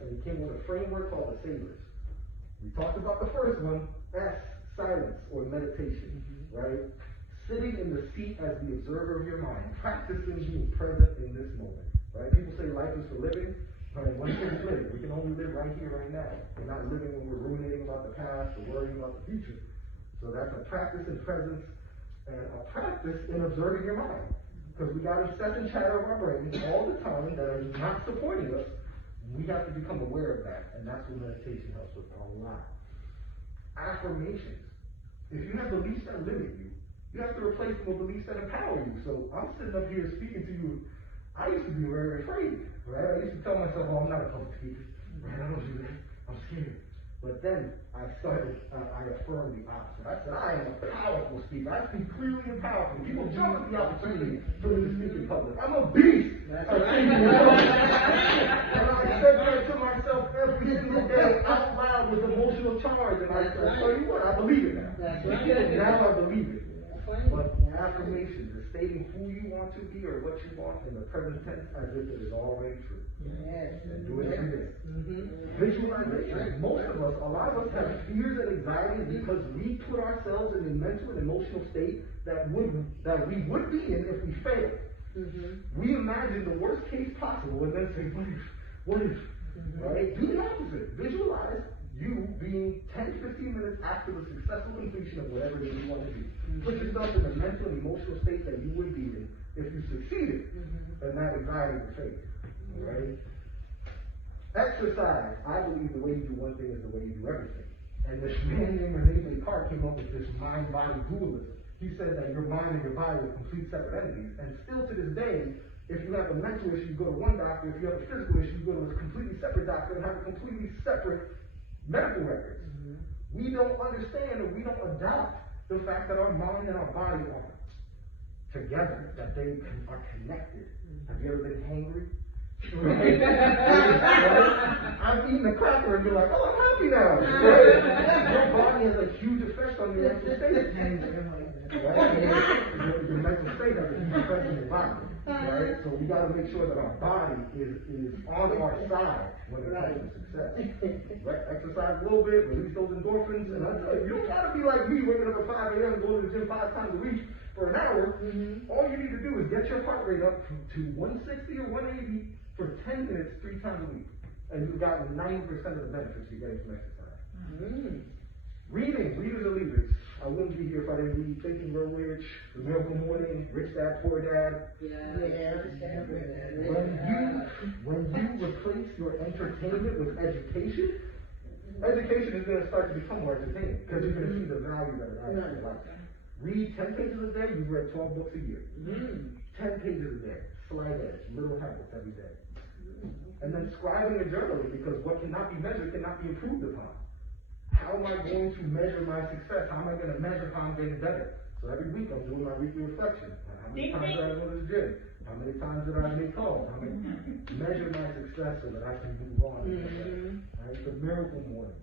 and he came with a framework called the Savers. We talked about the first one, S, silence or meditation, right? Sitting in the seat as the observer of your mind, practicing being present in this moment, right? People say life is for living. All right, one can't live. We can only live right here, right now. We're not living when we're ruminating about the past or worrying about the future. So that's a practice in presence and a practice in observing your mind. Because we got incessant chatter of our brains all the time that are not supporting us. We have to become aware of that, and that's what meditation helps with a lot. Affirmations. If you have beliefs that limit you, you have to replace them with beliefs that empower you. So I'm sitting up here speaking to you. I used to be very afraid, right? I used to tell myself, oh, I'm not a public speaker, right? I don't do that. I'm scared. But then I affirmed the opposite. I said, I am a powerful speaker. I speak clearly and powerfully. People jump at the opportunity for me to speak in public. I'm a beast. That's right. And I said that to myself every single day out loud with emotional charge. And I tell you what, I believe it now. That's right. Now I believe it. But affirmations is stating who you want to be or what you want in the present tense as if it is already true. Yes. And do it every day. Visualization. Most of us, a lot of us have fears and anxieties because we put ourselves in a mental and emotional state that we would be in if we failed. We imagine the worst case possible and then say, what if? Right? Do the opposite. Visualize you being 10 to 15 minutes after the successful completion of whatever it is you want to do. Put yourself in the mental and emotional state that you would be in if you succeeded, then that anxiety will fade. Right? Exercise. I believe the way you do one thing is the way you do everything. And this man named Rene Descartes came up with this mind-body dualism. He said that your mind and your body are complete separate entities. And still to this day, if you have a mental issue, you go to one doctor. If you have a physical issue, you go to a completely separate doctor and have a completely separate medical records. We don't understand or we don't adopt the fact that our mind and our body are together, that they are connected. Have you ever been hangry? I've eaten a cracker and you're like, oh, I'm happy now. Your body has a huge effect on your mental state. Your mental state has a huge effect on your body. Right? So we got to make sure that our body is on our side when it comes to success. Right? Exercise a little bit, release those endorphins, and I tell you, you don't got to be like me, waking up at 5 a.m. and going to the gym 5 times a week for an hour. All you need to do is get your heart rate up to 160 or 180 for 10 minutes 3 times a week, and you've gotten 90% of the benefits you're getting from exercise. Reading, readers are leaders. I wouldn't be here if I didn't read Think and Grow Rich, The Miracle Morning, Rich Dad, Poor Dad. When you replace your entertainment with education, education is going to start to become more entertaining because you're going to see the value that it adds to your life. Read 10 pages a day, you've read 12 books a year. 10 pages a day, slight edge, little habits every day. And then scribing and journaling, because what cannot be measured cannot be improved upon. How am I going to measure my success? How am I going to measure how I'm getting better? So every week I'm doing my weekly reflection. How many times did I go to the gym? How many times did I make calls? How many measure my success so that I can move on? Right? The miracle morning.